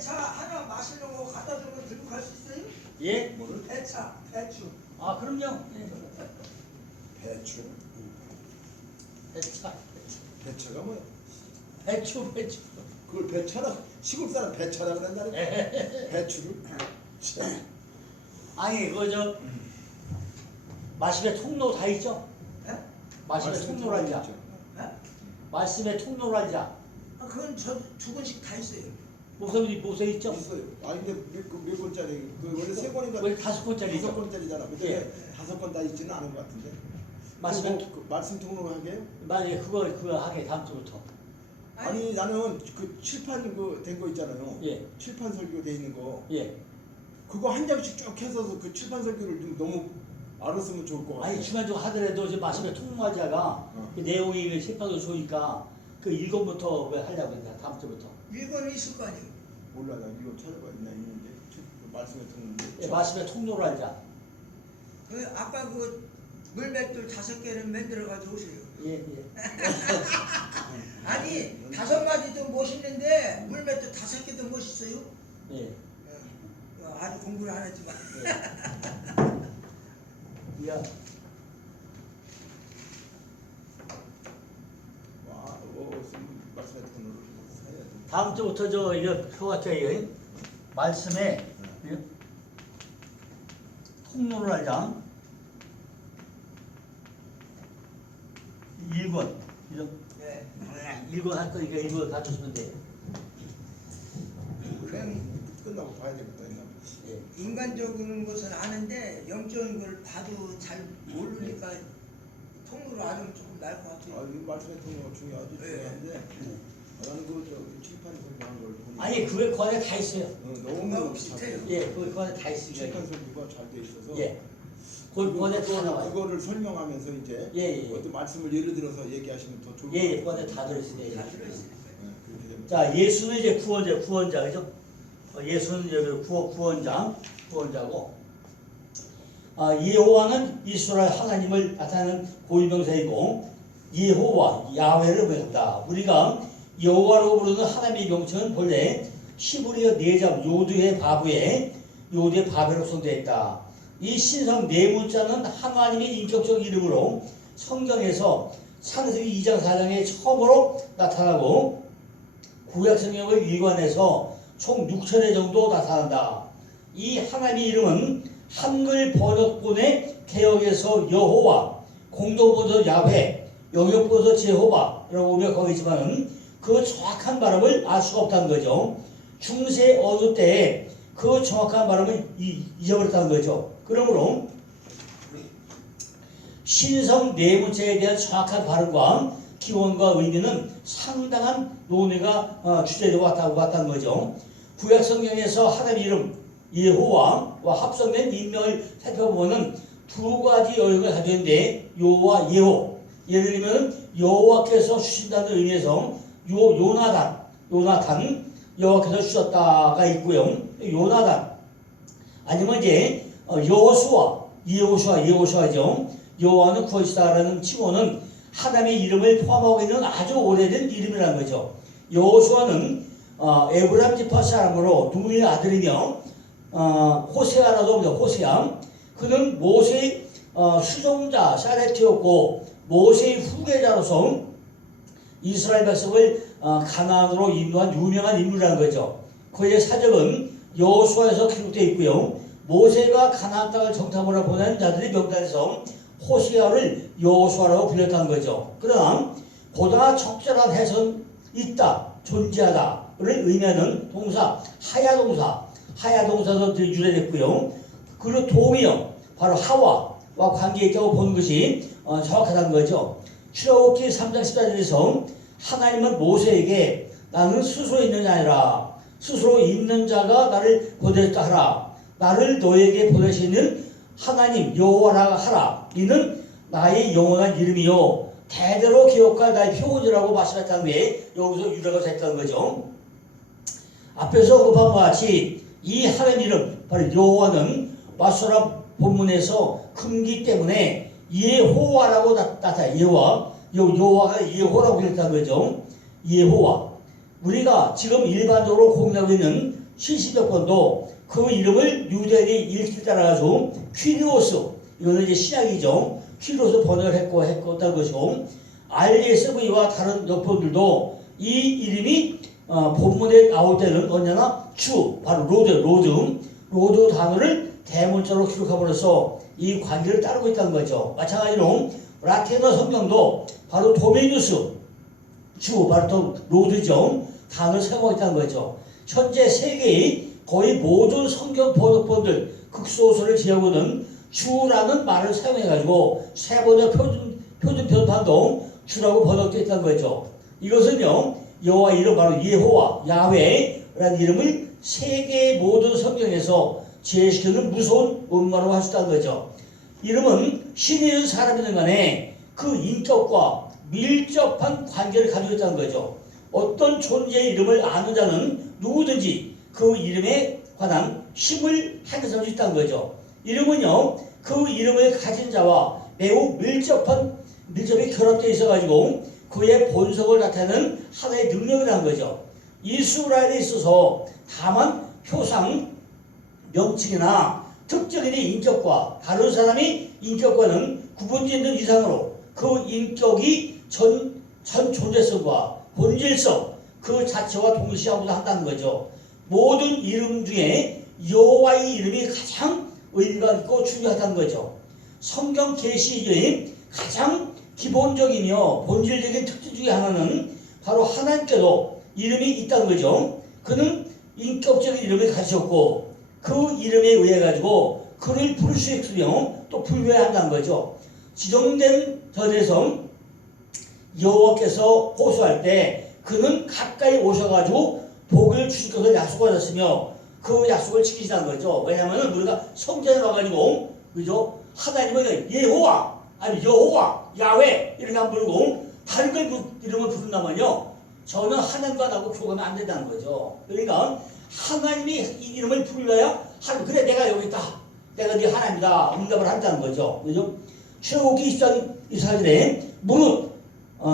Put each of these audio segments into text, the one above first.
배차 하나 마시려고 갖다 주면 들고 갈 수 있어요? 예? 뭐를? 배차, 배추. 아 그럼요. 예. 배추. 배차. 배차가 뭐야? 배추. 그걸 배차라 시골 사람 배차라 그런다는 배추를. 아니 그저 말씀에 통로 다 있죠? 예? 말씀에 통로란자. 예? 말씀에 통로란자. 아, 그건 저 두 권씩 다 있어요. 모세 있죠? 있어요. 아 근데 몇 권짜리? 그 원래 세 권인가? 원래 5권짜리 다섯 있죠? 권짜리잖아. 근데 예. 5권 다 있지는 않은 것 같은데. 말씀에 그 말씀 통로로 하게? 만약에 그거 하게 다음 주부터. 아니 나는 그 칠판 그 된 거 있잖아요. 예. 칠판 설교 돼 있는 거. 예. 그거 한 장씩 쭉 해서 그 칠판 설교를 좀 너무 알았으면 좋을 것 같아요. 아니 중간중간 하더라도 이제 말씀에 통로하자가 그 내용이 실파도 좋으니까 그 1권부터 하려고 했다. 다음 주부터. 1권은 있을 거 아니에요. 몰라 나 이거 찾아봐야 되나 있는데 말씀에 통로인데. 예, 말씀에 통로를 하자. 그 아까 그 물맷돌 5개를 만들어 가지고 오세요. 예, 예. 아니 5마디도 멋있는데 물맷돌 5개도 멋있어요. 예. 아주 공부를 안 했지만. 예. 야, 와, 말씀에 통로를 사야 돼. 다음 주부터 저 이거 그거 같아요. 말씀에 예? 통로를 하자. 1권. 네. 1권 할 거니까 1권 가주시면 돼요. 그냥 끝나고 봐야 되겠다 이날. 예. 인간적인 것은 아는데 영적인 걸 봐도 잘 모르니까 통로로 알으면 조금 나을 것 같아요. 이 말씀에 통로가 중요하지 중요한데 나는 그 칠판 설교한 걸 보니까 아니 그게 그 안에 다 있어요. 너무 비슷해요. 예, 그 안에 다 있으니까. 칠판 설교가 잘 돼 있어서 예. 그 안에 다 나와요. 그거를 설명하면서 이제 예. 어떤 말씀을 예를 들어서 얘기하시면 더 좋을 것 예, 같아요. 그 안에 다 들어있어요. 다 들어있으니까. 그렇게 되면 자, 예수는 이제 구원자, 그죠? 예수는 이제 구원자고, 예호와는 이스라엘 하나님을 나타내는 고유명사이고, 예호와, 야훼를 의미한다. 우리가 여호와라고 부르는 하나님의 명칭은 본래 히브리어 네잡 요드의 바벨로 성되어 있다. 이 신성 네 문자는 하나님의 인격적 이름으로 성경에서 창세기 2장 4장에 처음으로 나타나고 구약 성경을 일관해서 총 6천회 정도 나타난다. 이 하나님의 이름은 한글 번역본의 개역에서 여호와, 공동본서 야훼, 영역본서 제호바라고 번역하고 있지만은 그 정확한 발음을 알 수가 없다는 거죠. 중세 어느 때에 그 정확한 발음을 잊어버렸다는 거죠. 그러므로 신성 네 문자에 대한 정확한 발음과 기원과 의미는 상당한 논의가 주제되고 왔다는 거죠. 구약 성경에서 하나님의 이름 예호와와 합성된 인명을 살펴보면 두 가지 어용을 가지고 있는데 요와 예호. 예를 들면 여호와께서 주신다는 의미에서 요나단 여호와께서 주셨다가 있고요. 요나단 아니면 이제 여호수아죠. 여호와는 구하시다라는 칭호는 하나님의 이름을 포함하고 있는 아주 오래된 이름이라는 거죠. 여호수아는 에브라임 지파 사람으로 눈의 아들이며 호세아라도 합니다. 호세아. 그는 모세의 수종자 샤레트였고 모세의 후계자로서 이스라엘 백성을 가나안으로 인도한 유명한 인물이라는 거죠. 그의 사적은 여호수아에서 기록되어 있고요. 모세가 가나안 땅을 정탐하러 보낸 자들의 명단에서 호세아를 여호수아라고 불렸다는 거죠. 그러나 보다 적절한 해석은 있다, 존재하다를 의미하는 동사 하야동사도 유래됐고요. 그리고 동의어 바로 하와와 관계 있다고 보는 것이 정확하다는 거죠. 출애굽기 3장 14절에서 하나님은 모세에게 나는 스스로 있는 자 아니라 스스로 있는 자가 나를 보내셨다 하라. 나를 너에게 보내시는 하나님 여호와라 하라. 이는 나의 영원한 이름이요 대대로 기억할 나의 표본이라고 말씀했다는 게 여기서 유래가 됐다는 거죠. 앞에서 언급한 바와 같이 이 하나님 이름 바로 여호와는 마소라 본문에서 금기 때문에 예호와라고 나타나요. 여호와가 예호라고 그랬다는 거죠. 예호와. 우리가 지금 일반적으로 공유하고 있는 70여 번도 그 이름을 유대인이 읽기 따라가지고 퀴리오스, 이거는 이제 신약이죠. 퀴리오스 번역을 했고 했다는 것이고, RSV와 다른 역본들도 이 이름이 본문에 나올 때는 언제나 주, 바로 로드 단어를 대문자로 기록함으로써 이 관계를 따르고 있다는 거죠. 마찬가지로 라틴어 성경도 바로 도미누스, 주, 바로 또 로드죠. 단어를 사용하고 있다는 거죠. 현재 세계의 거의 모든 성경 번역본들, 극소수를 제외하고는 주라는 말을 사용해가지고 세 번역 표준 변판도 주라고 번역되어 있다는 거죠. 이것은요, 여호와 이름 바로 예호와, 야훼라는 이름을 세계의 모든 성경에서 제시키는 무서운 음마로 할 수 있다는 거죠. 이름은 신이든 사람이든 간에 그 인격과 밀접한 관계를 가지고 있다는 거죠. 어떤 존재의 이름을 아는 자는 누구든지 그 이름에 관한 힘을 행사할 수 있다는 거죠. 이름은요, 그 이름을 가진 자와 매우 밀접히 결합되어 있어가지고 그의 본성을 나타내는 하나의 능력이라는 거죠. 이스라엘에 있어서 다만 표상, 명칭이나 특정인의 인격과 다른 사람의 인격과는 구분짓는 이상으로 그 인격이 전 존재성과 본질성 그 자체와 동시하고도 한다는 거죠. 모든 이름 중에 여호와의 이름이 가장 의미가 있고 중요하다는 거죠. 성경 계시의 가장 기본적이며 본질적인 특징 중에 하나는 바로 하나님께도 이름이 있다는 거죠. 그는 인격적인 이름을 가지셨고 그 이름에 의해 가지고 그를 부를 수 있으며 또 불러야 한다는 거죠. 지정된 전에서 여호와께서 호소할 때 그는 가까이 오셔가지고 복을 주실 것을 약속하셨으며 그 약속을 지키시다는 거죠. 왜냐하면 우리가 성전에 와가지고 그죠? 하나님은 예호와 아니 여호와 야훼 이렇게 안 부르고 다른 걸 이름을 부른다면요 전혀 하나님과 나하고 교감이 안 된다는 거죠. 그러니까 하나님이 이 이름을 불러야 하나님 그래 내가 여기 있다 내가 네 하나님이다 응답을 한다는 거죠. 그죠? 출애굽기 24절에 무릇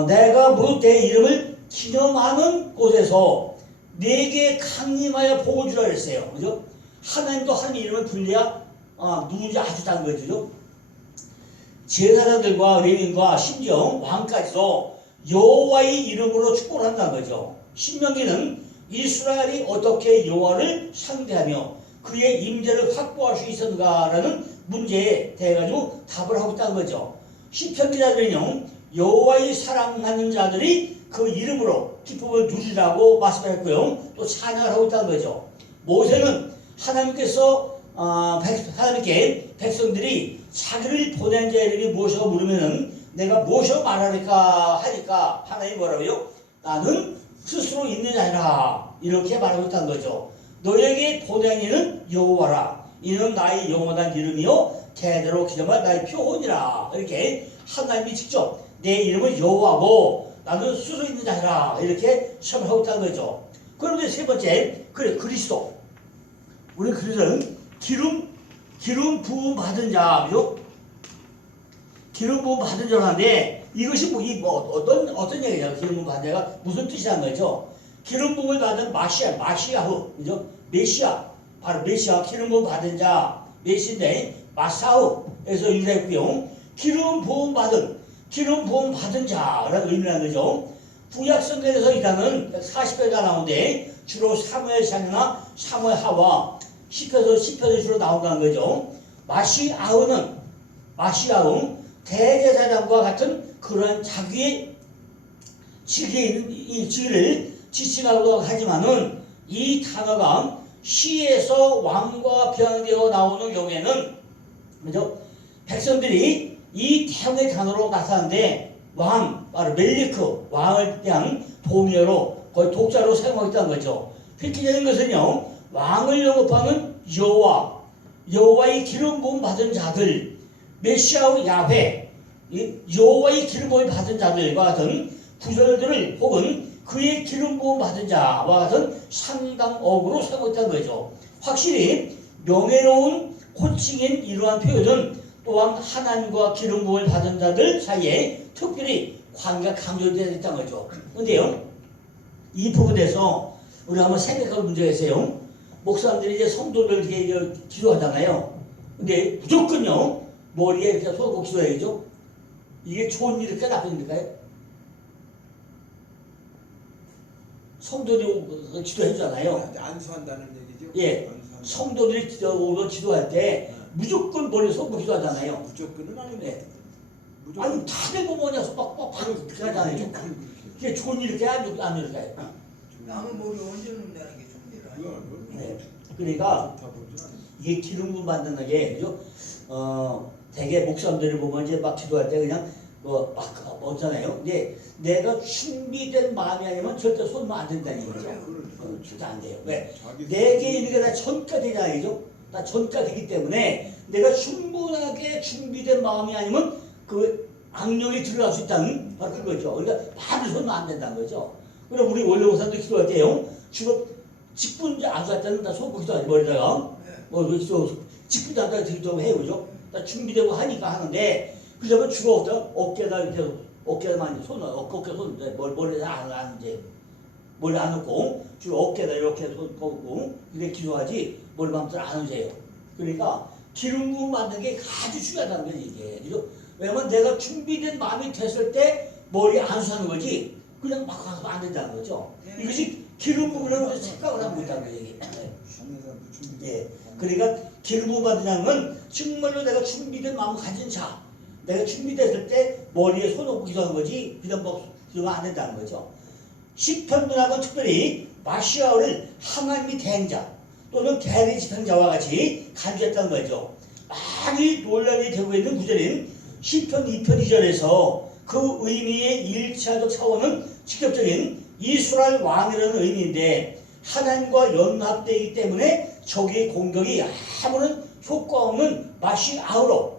내가 무릇 내 이름을 기념하는 곳에서 내게 강림하여 복을 주라 그랬어요. 그죠? 하나님도 하나님 이름을 불려야 누군지 아주다는 거죠. 제사장들과 레위인과 심지어 왕까지도 여호와의 이름으로 축복을 한다는 거죠. 신명기는 이스라엘이 어떻게 여호와를 상대하며 그의 임재를 확보할 수 있었는가라는 문제에 대해 가지고 답을 하고 있다는 거죠. 시편 기자들은요 여호와의 사랑하는 자들이 그 이름으로 기쁨을 누리라고 말씀했고요 또 찬양을 하고 있다는 거죠. 모세는 하나님께 백성들이 자기를 보낸 자의 이름이 무엇이라고 물으면은 내가 무엇이라고 말하니까 하니까 하나님이 뭐라고요? 나는 스스로 있는 자니라 이렇게 말하고 있다는 거죠. 너에게 보낸 이는 여호와라 이는 나의 영원한 이름이요 대대로 기념할 나의 표혼이라 이렇게 하나님이 직접 내 이름을 여호와고 나는 스스로 있는 자니라 이렇게 설명하고 있다는 거죠. 그런데 세 번째 그리스도 우리 그리스도는 기름 부음 받은 자죠. 기름 부음 받은 자라는데 이것이 어떤 얘기냐? 기름 부음 받은 자가 무슨 뜻이라는 거죠? 기름 부음을 받은 마시아후, 그죠? 메시아, 바로 메시아 기름 부음 받은 자 메시인데 마사후에서 유래했고요. 기름 부음 받은 자라는 의미라는 거죠. 구약 성경에서 일단은 40회가 나오는데 주로 사무엘상이나 사무엘하와 시편에서 주로 나온다는 거죠. 마시아흐 대제사장과 같은 그런 자기의 직위를 지칭하기도 하지만은 이 단어가 시에서 왕과 변형되어 나오는 경우에는 그죠? 백성들이 이 태형의 단어로 나타나는데 바로 멜리크 왕을 대한 동의어로 거의 독자로 사용하고 있다는 거죠. 획기적인 것은요 왕을 영접하는 여호와의 기름 부음 받은 자들 메시아의 야훼 여호와의 기름 부음 받은 자들과 같은 구절들을 혹은 그의 기름 부음 받은 자와 같은 상당어구로 사용하고 있다는 거죠. 확실히 명예로운 호칭인 이러한 표현은 또한 하나님과 기름 부음을 받은 자들 사이에 특별히 관계가 강조되어 있다는 거죠. 그런데요 이 부분에서 우리 한번 생각할 문제가 있어요. 목사님들이 이제 성도들 이렇게 기도하잖아요. 근데 무조건요 머리에 이렇게 손을 기도해야죠. 이게 좋은 일일까 나쁜 일일까요? 성도들이 기도해주잖아요. 안수한다는 얘기죠. 예, 안수한다. 성도들이 기도할 때 무조건 머리에 손을 기도하잖아요. 무조건은 아닌 것 네. 같아요. 아니 다들 보면요 막 그렇게 하잖아요. 이게 좋은 일일까요? 안 일일까요? 남의 머리 언제 넣는다는 게 좋은 일 아니야? 네. 그러니까 이게 기름 부음 받는 게 그죠? 대개 목사님들을 보면 이제 막 기도할 때 그냥 막 없잖아요. 근데 내가 준비된 마음이 아니면 절대 손만 안 된다는 얘기죠. 절대 안 돼요. 왜? 내게 있는 게 다 전가 되잖아요, 그죠? 다 전가 되기 때문에 내가 충분하게 준비된 마음이 아니면 그 악령이 들어갈 수 있다는 바로 그거죠. 그러니까 반드시 손만 안 된다는 거죠. 그럼 우리 원래 목사님도 기도할 때요. 주로 직분 안수할 때는 다 손고 기도하지 머리다가 직분도 안 하다 기도하고 해요, 그죠? 다 준비되고 하니까 하는데 그러면 주로 어깨에다 이렇게 어깨에만 손을 어깨 손 머리에 안 이제 머리 안 넣고 주로 어깨에다 이렇게 손 꽂고 이렇게 기도하지 머리 감싸 안 얹어요. 그러니까 기름 부음 받는 게 아주 중요하다는 거예요, 이게. 그죠? 왜냐면 내가 준비된 마음이 됐을 때 머리 안수하는 거지 그냥 막 가서 안 된다는 거죠. 이것이 기름 부음을 생각을 하고 있다는 거예요, 이게. 예. 그러니까 기름 부음 받는 건 정말로 내가 준비된 마음을 가진 자, 내가 준비됐을 때 머리에 손 얹고 기도하는 거지 그냥 뭐 기도가 안 된다는 거죠. 시편 문학은 특별히 마시아를 하나님이 대행자 또는 대리 집행자와 같이 간주했다는 거죠. 많이 논란이 되고 있는 구절인 시편 2편 2절에서 그 의미의 1차적 차원은 직접적인 이스라엘 왕이라는 의미인데 하나님과 연합되기 때문에 적의 공격이 아무런 효과 없는 마시아우로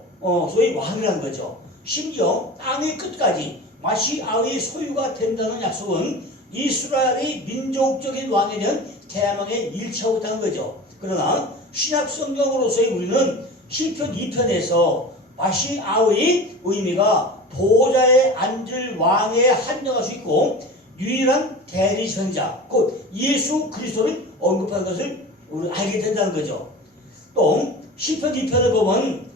소위 왕이라는 거죠. 심지어 땅의 끝까지 마시아의 소유가 된다는 약속은 이스라엘의 민족적인 왕에 대한 대망의 1차부터는 거죠. 그러나 신약 성경으로서의 우리는 시편 2편에서 마시아의 의미가 보좌에 앉을 왕에 한정할 수 있고 유일한 대리선자 곧 예수 그리스도를 언급한 것을 우리 알게 된다는 거죠. 또 시편 2편을 보면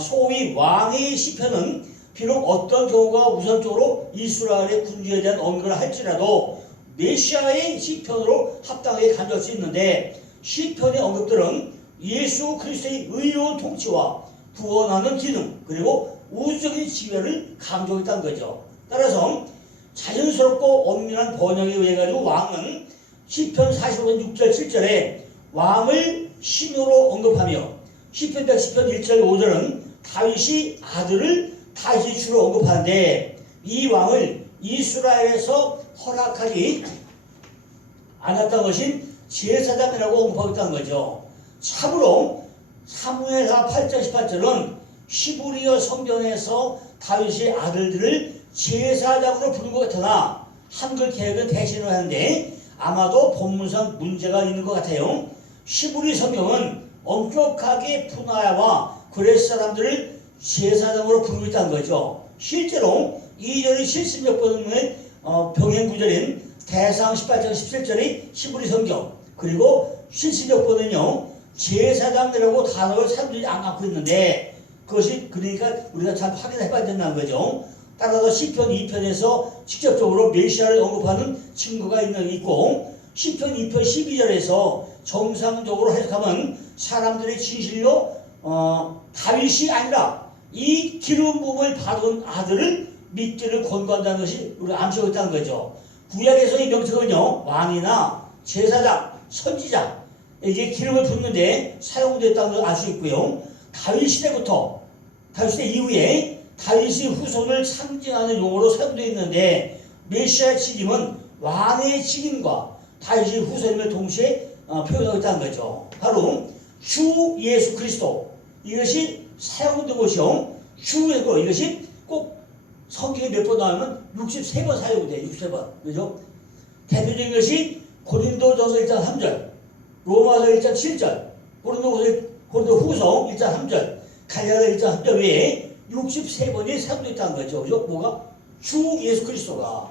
소위 왕의 시편은 비록 어떤 경우가 우선적으로 이스라엘의 군주에 대한 언급을 할지라도 메시아의 시편으로 합당하게 간주할 수 있는데 시편의 언급들은 예수 그리스도의 의로운 통치와 구원하는 기능 그리고 우주적인 지혜를 강조했다는 거죠. 따라서 자연스럽고 엄밀한 번역에 의해 가지고 왕은 시편 45편 6절 7절에 왕을 신으로 언급하며 시편 110편 1절 5절은 다윗이 아들을 다윗이 주로 언급하는데 이 왕을 이스라엘에서 허락하지 않았던 것인 제사장이라고 언급하고 있다는 거죠. 참으로 사무엘하 8절 18절은 히브리어 성경에서 다윗의 아들들을 제사장으로 부른 것 같으나 한글 개혁은 대신을 하는데 아마도 본문상 문제가 있는 것 같아요. 히브리 성경은 엄격하게 푸나야와 그레스 사람들을 제사장으로 부르고 있다는 거죠. 실제로 2절의 70몇 번의 병행 구절인 대상 18장 17절의 히브리 성경 그리고 70몇 번은요 제사장이라고 단어를 사람들이 안 갖고 있는데 그것이 그러니까 우리가 잘 확인해 봐야 된다는 거죠. 따라서 시편 2편에서 직접적으로 메시아를 언급하는 증거가 있고 시편 2편 12절에서 정상적으로 해석하면 사람들의 진실로 다윗이 아니라 이 기름 부음을 받은 아들을 믿기를 권고한다는 것이 우리가 암시하고 있다는 거죠. 구약에서의 명칭은요 왕이나 제사장, 선지자에게 기름을 붓는데 사용됐다는 걸 알 수 있고요. 다윗 시대부터 다윗 시대 이후에 다윗의 후손을 상징하는 용어로 사용되어 있는데 메시아의 책임은 왕의 책임과 다윗의 후손임을 동시에 표현하고 있다는 거죠. 바로 주 예수 그리스도 이것이 사용된 것이요. 주의고 이것이 꼭 성경에 몇 번 나오면 63번 사용이 돼요. 63번. 그죠? 대표적인 것이 고린도전서 1장 3절, 로마서 1장 7절, 고린도 후서 1장 3절, 갈라디아 1장 3절 외에 63번이 사용되어 있다는 거죠. 그죠? 뭐가? 주 예수 그리스도가.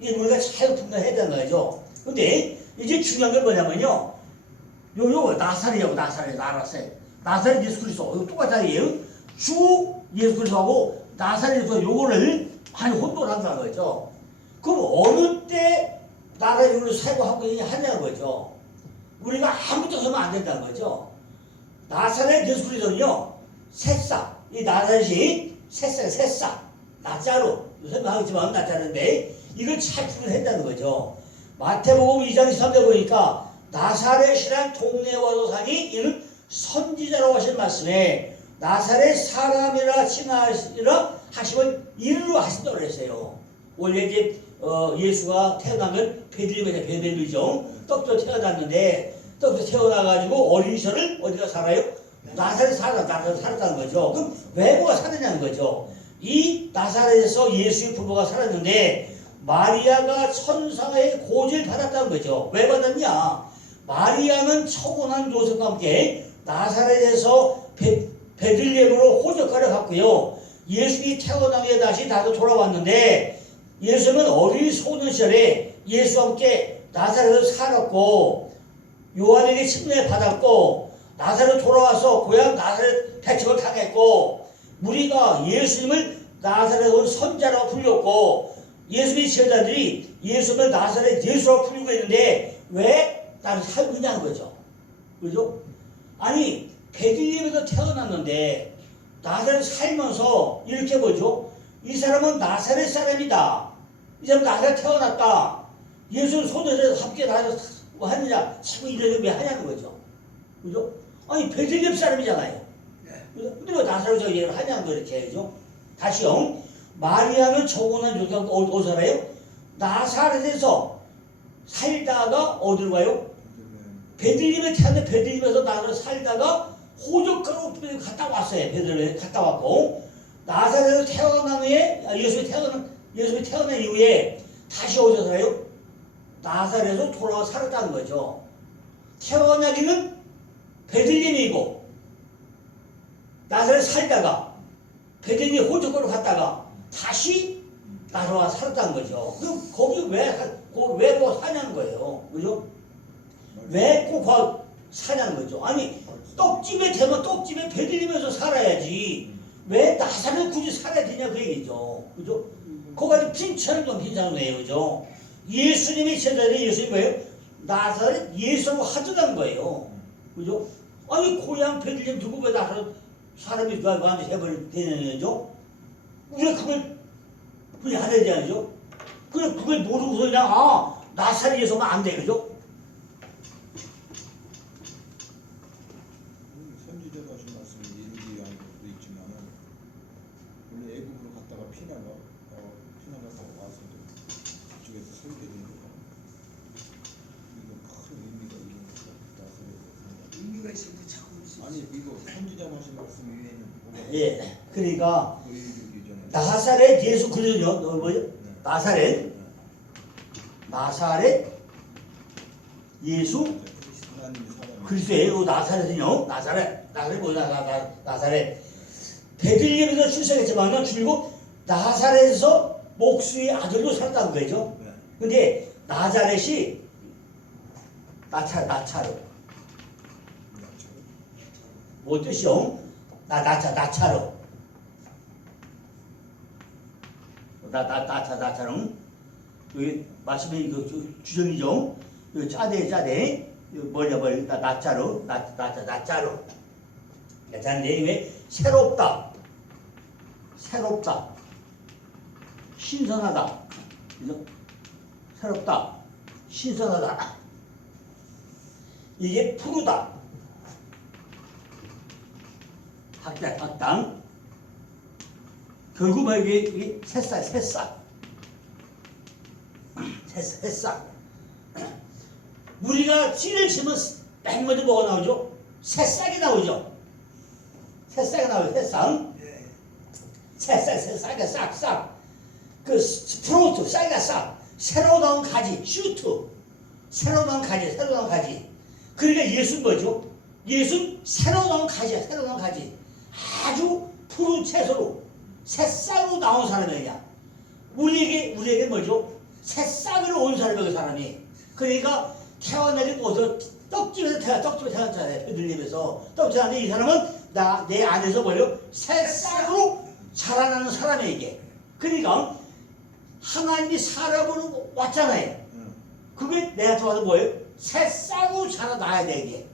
이게 우리가 잘 분간해야 되는 거죠. 근데 이제 중요한 건 뭐냐면요. 요 나사렛이라고 나사렛 알았어요. 나사렛 예수 그리스도 이거 똑같아요. 주 예수 그리스도하고 나사렛 예수 요거를 많이 혼동을 한다는 거죠. 그럼 어느 때 나사렛 예수 사용하고 하냐는 거죠. 우리가 아무것도 하면 안 된다는 거죠. 나사렛 예수 그리스도는요 새싹 이 나사렛이 새싹 나자로 설명하겠지만 나자인데 이걸 잘 구분한다는 거죠. 마태복음 2장 13절 보니까 나사렛이란 동네와 도산이 이는 선지자라고 하신 말씀에 나사렛 사람이라 칭하시라 하시면 이르러 하신다고 그랬어요. 원래 이제 예수가 태어나면 베들레헴이죠. 떡도 태어났는데 떡도 태어나가지고 어린 시절을 어디가 살아요? 나사렛 살았다는 거죠. 그럼 외부가 살았냐는 거죠. 이 나사렛에서 예수의 부모가 살았는데 마리아가 천사의 고지를 받았다는 거죠. 왜 받았냐? 마리아는 처혼한 요셉과 함께 나사렛에서 베들레헴으로 호적가를 갔고요. 예수님이 태어난 후에 다시 돌아왔는데 예수는 어린 소년 시절에 예수와 함께 나사렛에서 살았고 요한에게 침례 받았고 나사렛 돌아와서 고향 나사렛 배척을 당했고 무리가 예수님을 나사렛 온 선자라고 불렸고 예수님의 제자들이 예수님을 나사렛 예수라고 부르고 있는데 왜 나를 살고 있냐는 거죠. 그죠? 아니 베들레헴에서 태어났는데 나사렛 살면서 이렇게 보죠. 이 사람은 나사렛 사람이다. 이 사람 나사렛 태어났다. 예수는 손에서 함께 나서 뭐 하느냐? 지금 이런 왜 하냐는 거죠. 그죠? 아니 베들레헴 사람이잖아요. 근데 왜 나사렛에서 얘기를 하냐는 거 이렇게 해야죠. 다시요. 마리아는 저고난 요셉과 어디 살아요? 나사렛에서 살다가 어디로 가요? 베들레헴에 태어났는데 베들레헴에서 나사렛 살다가 호적가로 갔다 왔어요. 베들레헴에 갔다 왔고 나사렛에서 태어난 후에 예수님이 태어난 이후에 다시 어디서 살아요? 나사렛에서 돌아와 살았다는 거죠. 태어나기는 베들레헴이고 나사렛 살다가 베들레헴 호적가로 갔다가 다시 나사렛 살았다는 거죠. 그럼 거기 왜 꼭 사냐는 거예요. 그죠? 왜 꼭 사냐는 거죠. 아니 떡집에 되면 떡집에 베들레헴에서 살아야지 왜 나사렛 굳이 살아야 되냐 그 얘기죠. 그죠? 거기가 빈천이에요. 그죠? 예수님의 제자들이 예수님 뭐예요? 나사렛 예수라고 하더라는 거예요. 그죠? 아니 고향 베들레헴 두고 왜 나사렛 사람이 완전히 해버리는 거죠? 우리가 그걸 하야 되지 않죠? 그걸 모르고서 그냥 나사렛 예수면 안 돼. 그죠? 선지자가 하신 말씀이 일기 안도 있지만은 원래 애국으로 갔다가 피나가서 와서 그쪽에서 설계된 거가 이거 큰 의미가 있는 거다. 나사렛에서 의미가 있으면 자꾸 있어. 아니 이거 선지자가 하신 말씀 위에는 뭐가 예. 그러니까 보여주기 전에 나사렛 예수 그리스도요. 뭐죠? 나사렛 예수 하나님의 사람 그리스도예요. 나사렛은요. 나사렛 베들레헴에서 출생했지만 그리고 나사렛에서 목수의 아들로 살았다는 거죠. 네. 근데 나사렛이 나차로 뭐 뜻이요? 나차로 나차로 여기 말씀에 이거 주정이죠. 이거 짜대 멀리 나차로 나차인데 왜 새롭다 신선하다 그죠? 새롭다 신선하다 이게 푸르다 학당 결국 뭐 이게 새싹 우리가 씨를 치면 맨 먼저 뭐가 나오죠? 새싹이 나오죠. 새싹. 새싹이 싹. 그 스프로트, 싹이가 싹. 새로 나온 가지, 슈트. 새로 나온 가지. 그러니까 예수는 뭐죠? 예수는 새로 나온 가지야, 아주 푸른 채소로, 새싹으로 나온 사람이야. 우리에게 뭐죠? 새싹으로 온 사람이야, 그 사람이. 그러니까 태어나지고 어서 떡집에서 태어났잖아요. 베들레헴에서 떡집 안에 이 사람은 내 안에서 뭐예요? 새싹으로 자라나는 사람이에요 이게. 그러니까 하나님이 사람으로 왔잖아요. 그게 내한테 와서 뭐예요? 새싹으로 자라나야 돼 이게.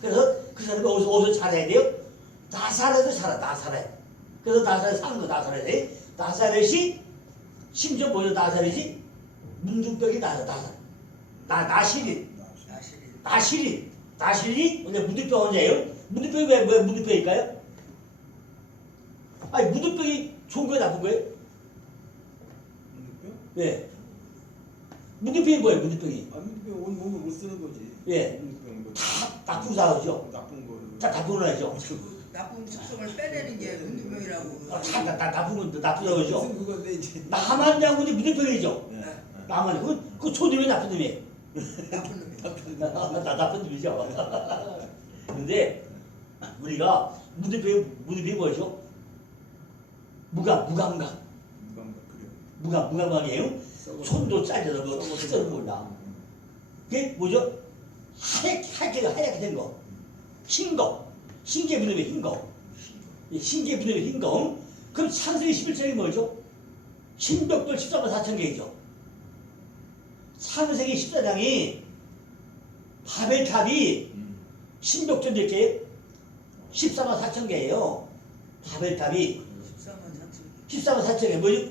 그래서 그 사람이 어디서 자라야 돼요? 나사렛에서 자라. 나사렛. 그래서 나사렛 사는 거 나사렛에. 나사렛이 심지어 뭐죠? 나사렛이 문둥병이 나사렛. 나시린. 나시린이 언제 문둥병 언제예요? 문둥병이 왜 문둥병일까요? 아니 문둥병이 좋은 거예요, 나쁜 거예요? 문둥병? 네. 문둥병이 뭐예요, 문둥병이? 아 문둥병 온 몸을 못 쓰는 거지. 예. 문둥병 뭐 다 나쁜 사람이죠. 나쁜 거. 다 나쁜 거죠. 그 나쁜 습성을 빼내는 게 문둥병이라고. 다 나쁜 건 나쁜 거죠. 무슨 그건데 이제. 나만 장군이 문둥병이죠. 네. 나만 그 초님이 나쁜 놈이에요. 나쁜 놈이. 나쁜 놈이죠. 근데 우리가 문둥병이 뭐죠? 무감각. 무감각이에요. 손도 짜져서 뭐 타져서 몰라. 그게 뭐죠? 하얗게 된 거. 흰 거. 흰게 문둥병 흰 거. 흰게 문둥병 흰 거. 그럼 창세기 11장이 뭐죠? 신벽돌 14만 4천 개이죠. 창세기 14장이 바벨탑이 신벽돌 몇 개예요? 14만 4천 개예요. 바벨탑이 14만 4천 개. 뭐죠?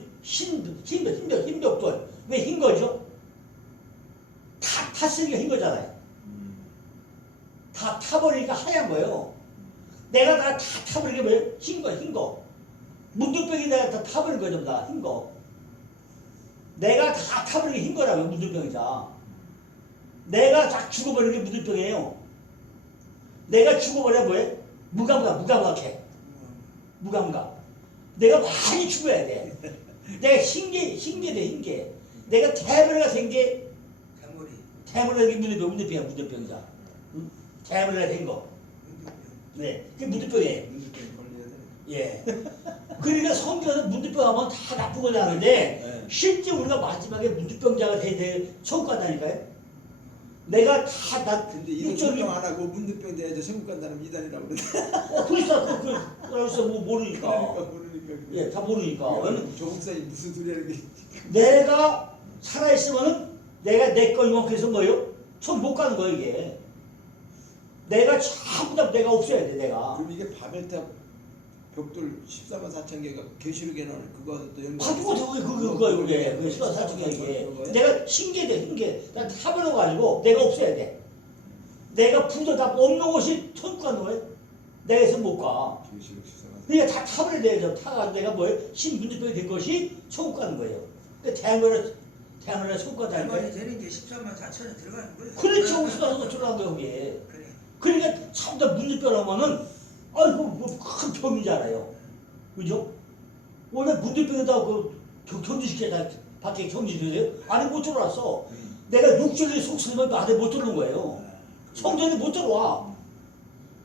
흰벽돌. 왜 흰 거죠? 다 탔으니까 흰 거잖아요. 다 타버리니까 하얀 거예요. 내가 다 타버리게 뭐예요? 흰 거. 문둥병이 내가 다 타버린 거죠, 다 흰 거. 내가 다 타버리게 흰 거라고요, 문둥병이자. 내가 다 죽어버리는 게 문둥병이에요. 내가 죽어버려 뭐예요? 무감각해. 무감각. 내가 많이 죽어야 돼. 내가 흰게. 내가 태물이가 된 게 태물이가 된 게 문둥병이자. 응? 태물이가 된 거. 네, 그게 문둥병이에요. 문둥병 걸려야 돼. 예. 그러니까 성경에서 문둥병 하면 다 나쁜 거하는데 실제 우리가 마지막에 문둥병자가 돼야 천국 간다니까요. 내가 근데 이런 설명 안 하고 문둥병 돼야지 천국 간다는 이단이라고 그러네. 그래서 뭐 모르니까. 그러니까 모르니까. 예, 다 모르니까. 저 목사님 무슨 소리 하는 게. 내가 살아있으면은 내가 내 거 이만큼 해서 뭐예요? 천 못 가는 거예요, 이게. 내가 전부 다 내가 없어야 돼, 내가. 그럼 이게 바벨탑 벽돌 14만 4천 개가 계시록에 나오는 그거 또 연관. 가지고 그거 그게 14만 4천 개 이게. 내가 흰게. 난 타버려가지고 내가 없어야 돼. 내가 부도 다 없는 곳이 천국 가는 거예요. 내가 해서 못 가. 계시록 14만. 그러니까 다 타버려야 돼요. 타가지고 내가 뭐예요? 신문제병이 된 것이 천국 가는 거예요. 그러니까 태양을 천국 가다는 말이 거예요. 되는 게 14만 4천에 들어가는 거예요. 그렇죠. 우리가 들어간 거예요, 그게. 그래. 그러니까 참다 문제병하면은 아이고 뭐큰 병이잖아요. 그죠? 원래 문제병에다 견디시켜야 밖에 견디세요? 안에 못 들어왔어. 내가 육적인 속셈은 안에 못 들어온 거예요. 성전에 못 들어와.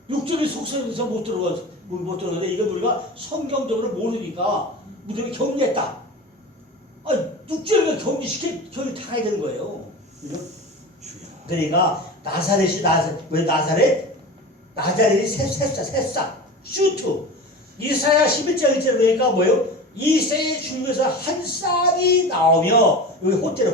육적인 속셈에서 못 들어오는데 이건 우리가 성경적으로 모르니까 무덤에 격리했다. 육적인 격리 다 해야 되는 거예요. 그죠? 그러니까 왜 나사렛? 나자렛이 새싹, 슈트. 이사야 11장 1절에 보니까 뭐예요? 이새의 중에서 한 싹이 나오며, 여기 호텔.